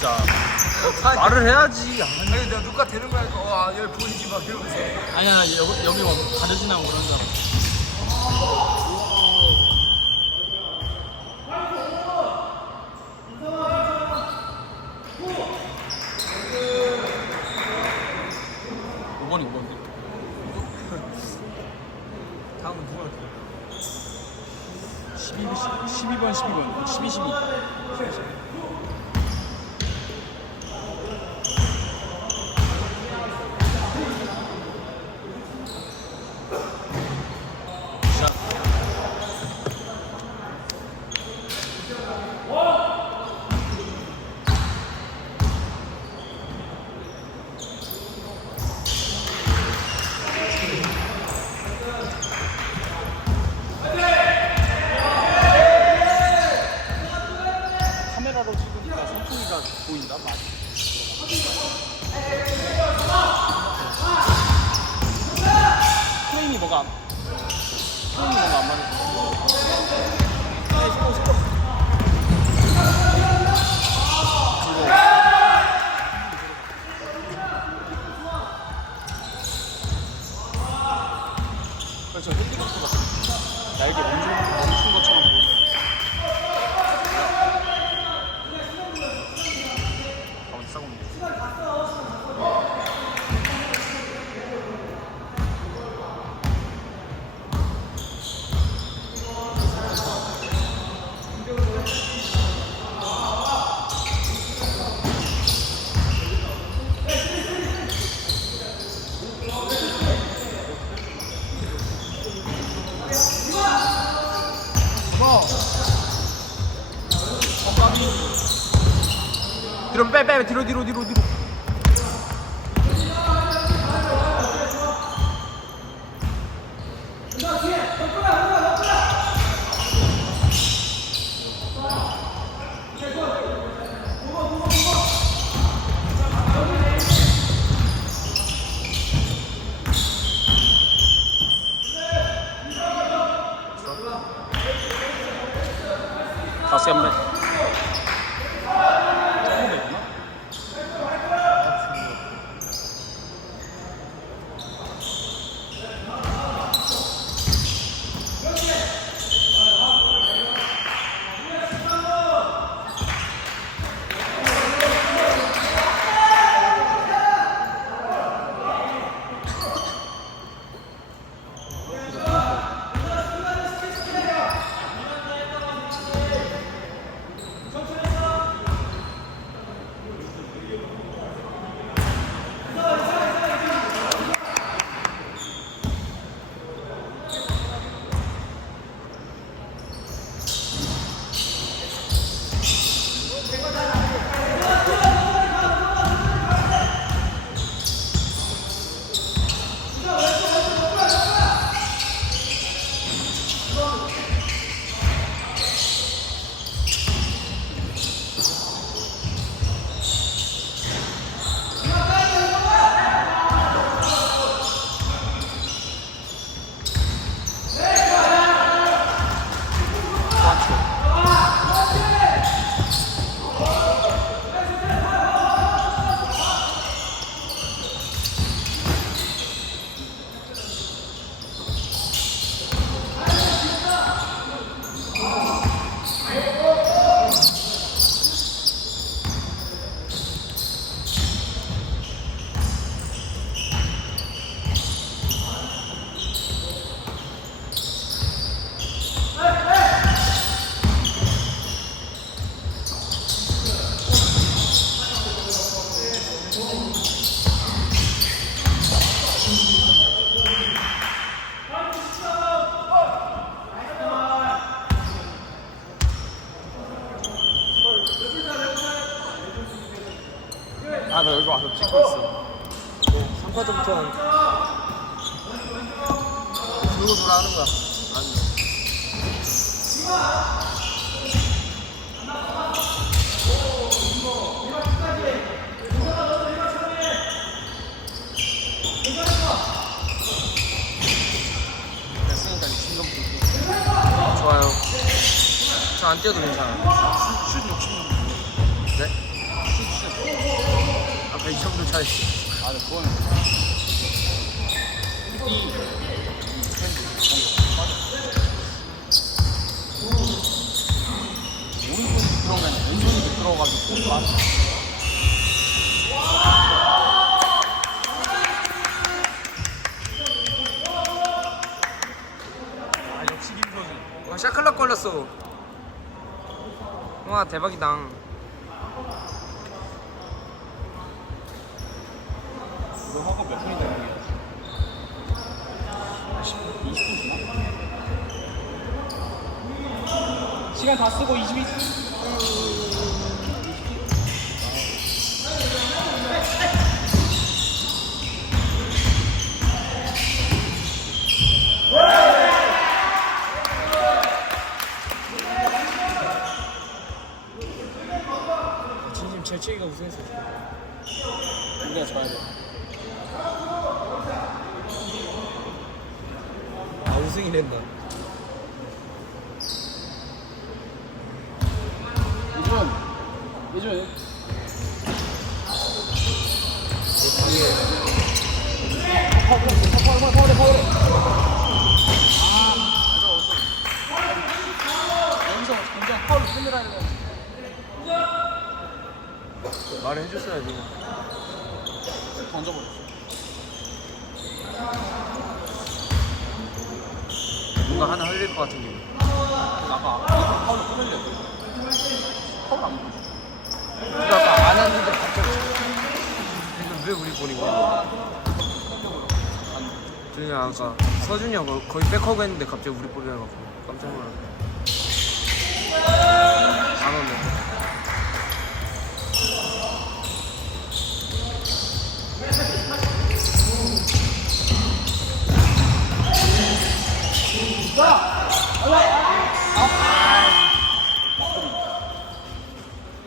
진짜. 말을 해야지. 아니 내가 누가 되는 거야. 여기 보이지 막 이러면서. 아니야 여기 뭐 가르치나고 그런 줄 알았어. 이번이 5번데. 다음은 누가 돼? 12번 12. 12. 카메라로 찍으니까 선풍기가 보인다. 프레임이 뭐가 안 맞는. 그래서 헬리콥터 같은 날개 멈춘 것처럼 보이네. 뒤로 빼 뒤로. 다시 한 번. 나 여기 와서 찍고 있어. 3쿼터부터 들고 돌아가는 거야. 아니. 좋아요. 저 안 뛰어도 괜찮아요. 슛 욕심. 네? 아까 이 정도 차였어. 아, 근데 그거는 특히 이 트렌드 오른손이 들어오면 왼손이 들어가지고 또 빠져. 아, 역시 김선우. 와 샤클락 걸렸어. 와 대박이다. 너 학원 몇 분이나 되는 20분 지나? 시간 다 쓰고 22. 진심 재채기가 우승했어. 우리가 져야 돼. 아 우승이 된다. 예전 파울해. 여기서 굉장히 파울을 끝내라 해야 말을 해줬어야지. 던져버렸어. 뭔가 하나 흘릴 것 같은 기분. 아까 파울을 끊으려고. 파울 안 끊었어. 우리가 아까 안 왔는데 갑자기. 근데 왜 우리 볼인 거야? 준이 아까 서준이 형 거의 백허그 했는데 갑자기 우리 볼이라고 깜짝 놀랐네. 안 오네.